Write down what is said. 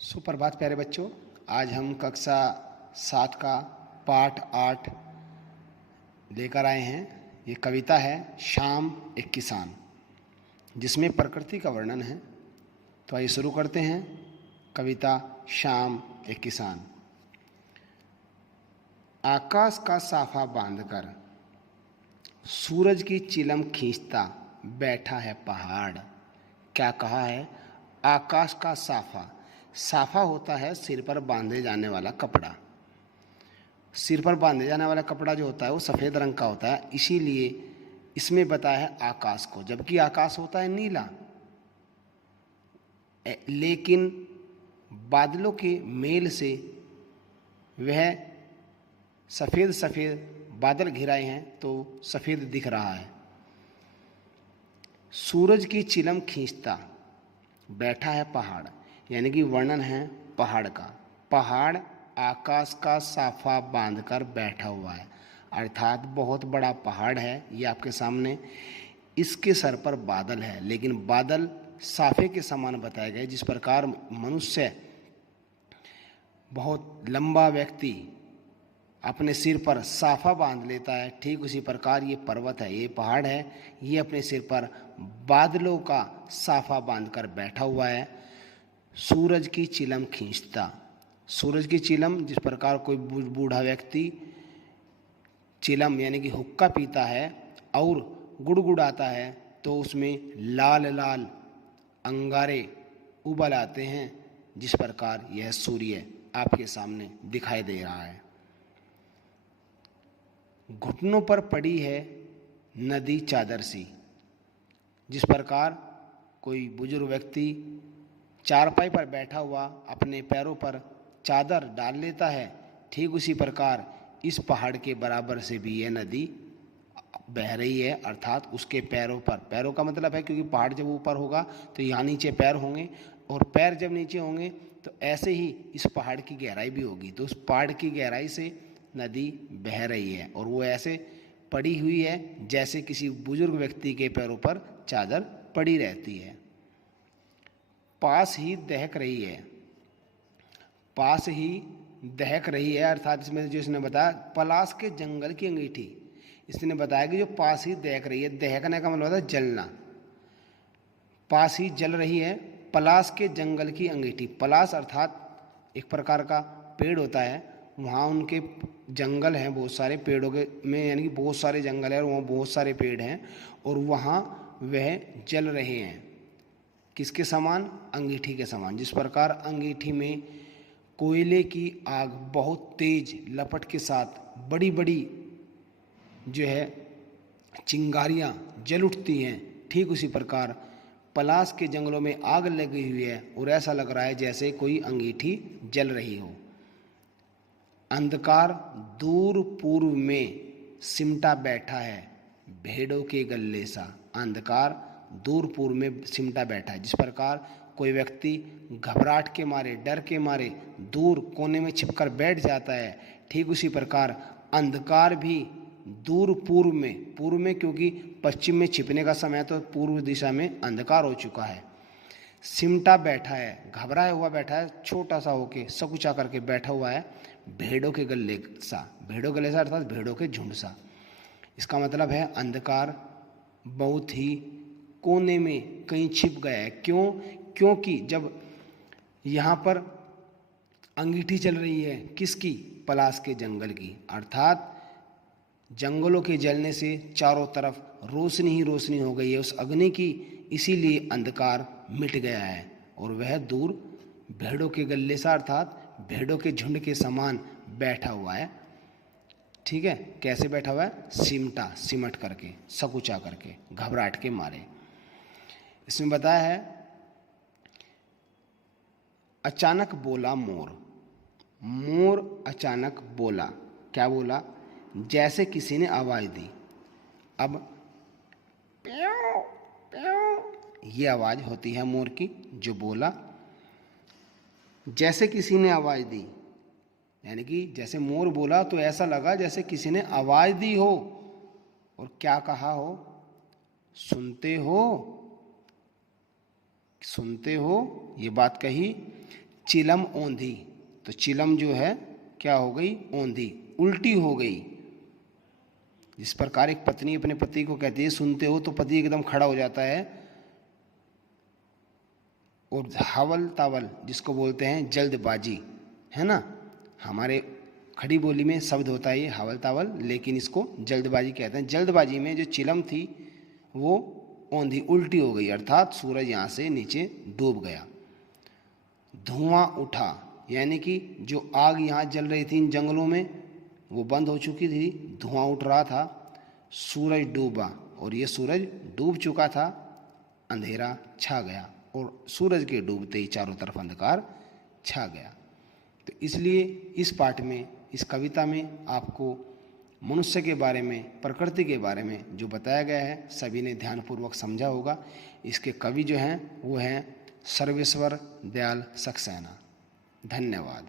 सुप्रभात प्यारे बच्चों। आज हम कक्षा 7 का पाठ 8 लेकर आए हैं। ये कविता है शाम एक किसान, जिसमें प्रकृति का वर्णन है। तो आइए शुरू करते हैं। कविता शाम एक किसान। आकाश का साफा बांधकर सूरज की चिलम खींचता बैठा है पहाड़। क्या कहा है? आकाश का साफा। साफा होता है सिर पर बांधे जाने वाला कपड़ा। सिर पर बांधे जाने वाला कपड़ा जो होता है वो सफ़ेद रंग का होता है, इसीलिए इसमें बताया है आकाश को, जबकि आकाश होता है नीला। लेकिन बादलों के मेल से वह सफ़ेद सफ़ेद बादल घिराए हैं तो सफ़ेद दिख रहा है। सूरज की चिलम खींचता बैठा है पहाड़, यानी कि वर्णन है पहाड़ का। पहाड़ आकाश का साफा बांधकर बैठा हुआ है, अर्थात बहुत बड़ा पहाड़ है ये आपके सामने। इसके सर पर बादल है, लेकिन बादल साफे के समान बताए गए। जिस प्रकार मनुष्य बहुत लंबा व्यक्ति अपने सिर पर साफा बांध लेता है, ठीक उसी प्रकार ये पर्वत है, ये पहाड़ है, ये अपने सिर पर बादलों का साफा बांधकर बैठा हुआ है। सूरज की चिलम खींचता। सूरज की चिलम, जिस प्रकार कोई बूढ़ा व्यक्ति चिलम यानी कि हुक्का पीता है और गुड़गुड़ाता है तो उसमें लाल लाल अंगारे उबल आते हैं, जिस प्रकार यह सूर्य आपके सामने दिखाई दे रहा है। घुटनों पर पड़ी है नदी चादर सी। जिस प्रकार कोई बुजुर्ग व्यक्ति चारपाई पर बैठा हुआ अपने पैरों पर चादर डाल लेता है, ठीक उसी प्रकार इस पहाड़ के बराबर से भी यह नदी बह रही है, अर्थात उसके पैरों पर। पैरों का मतलब है क्योंकि पहाड़ जब ऊपर होगा तो यहाँ नीचे पैर होंगे, और पैर जब नीचे होंगे तो ऐसे ही इस पहाड़ की गहराई भी होगी। तो उस पहाड़ की गहराई से नदी बह रही है और वो ऐसे पड़ी हुई है जैसे किसी बुजुर्ग व्यक्ति के पैरों पर चादर पड़ी रहती है। पास ही दहक रही है। पास ही दहक रही है, अर्थात इसमें जो इसने बताया पलाश के जंगल की अंगीठी। इसने बताया कि जो पास ही दहक रही है, दहकने का मतलब होता है जलना। पास ही जल रही है पलाश के जंगल की अंगीठी। पलाश अर्थात एक प्रकार का पेड़ होता है, वहाँ उनके जंगल हैं बहुत सारे पेड़ों के में, यानी कि बहुत सारे जंगल हैं और वहाँ बहुत सारे पेड़ हैं, और वहाँ वह जल रहे हैं। किसके समान? अंगीठी के समान। जिस प्रकार अंगीठी में कोयले की आग बहुत तेज लपट के साथ बड़ी बड़ी जो है चिंगारियाँ जल उठती हैं, ठीक उसी प्रकार पलाश के जंगलों में आग लगी हुई है और ऐसा लग रहा है जैसे कोई अंगीठी जल रही हो। अंधकार दूर पूर्व में सिमटा बैठा है भेड़ों के गल्ले सा। अंधकार दूर पूर्व में सिमटा बैठा है। जिस प्रकार कोई व्यक्ति घबराहट के मारे, डर के मारे दूर कोने में छिपकर बैठ जाता है, ठीक उसी प्रकार अंधकार भी दूर पूर्व में, पूर्व में क्योंकि पश्चिम में छिपने का समय, तो पूर्व दिशा में अंधकार हो चुका है, सिमटा बैठा है, घबराया हुआ बैठा है, छोटा सा होके सकुचा करके बैठा हुआ है भेड़ों के गले सा। भेड़ों के गले सा अर्थात भेड़ों के झुंड सा। इसका मतलब है अंधकार बहुत ही कोने में कहीं छिप गया है। क्यों? क्योंकि जब यहाँ पर अंगीठी चल रही है किसकी? पलाश के जंगल की, अर्थात जंगलों के जलने से चारों तरफ रोशनी ही रोशनी हो गई है उस अग्नि की, इसीलिए अंधकार मिट गया है और वह दूर भेड़ों के गल्ले सा अर्थात भेड़ों के झुंड के समान बैठा हुआ है। ठीक है, कैसे बैठा हुआ है? सिमटा, सिमट करके, सकुचा करके, घबराहट के मारे। इसमें बताया है अचानक बोला मोर। मोर अचानक बोला। क्या बोला? जैसे किसी ने आवाज दी। अब प्याऊ प्याऊ ये आवाज होती है मोर की, जो बोला। जैसे किसी ने आवाज दी, यानी कि जैसे मोर बोला तो ऐसा लगा जैसे किसी ने आवाज दी हो। और क्या कहा हो? सुनते हो, सुनते हो, ये बात कही। चिलम औंधी, तो चिलम जो है क्या हो गई, औंधी, उल्टी हो गई। जिस प्रकार एक पत्नी अपने पति को कहती है सुनते हो, तो पति एकदम खड़ा हो जाता है। और हवल तावल जिसको बोलते हैं जल्दबाजी, है ना, हमारे खड़ी बोली में शब्द होता है ये हवल तावल, लेकिन इसको जल्दबाजी कहते हैं। जल्दबाजी में जो चिलम थी वो औंधी, उल्टी हो गई, अर्थात सूरज यहाँ से नीचे डूब गया। धुआं उठा, यानी कि जो आग यहाँ जल रही थी इन जंगलों में वो बंद हो चुकी थी, धुआं उठ रहा था। सूरज डूबा, और ये सूरज डूब चुका था, अंधेरा छा गया, और सूरज के डूबते ही चारों तरफ अंधकार छा गया। तो इसलिए इस पाठ में, इस कविता में आपको मनुष्य के बारे में, प्रकृति के बारे में जो बताया गया है सभी ने ध्यानपूर्वक समझा होगा। इसके कवि जो हैं वो हैं सर्वेश्वर दयाल सक्सेना। धन्यवाद।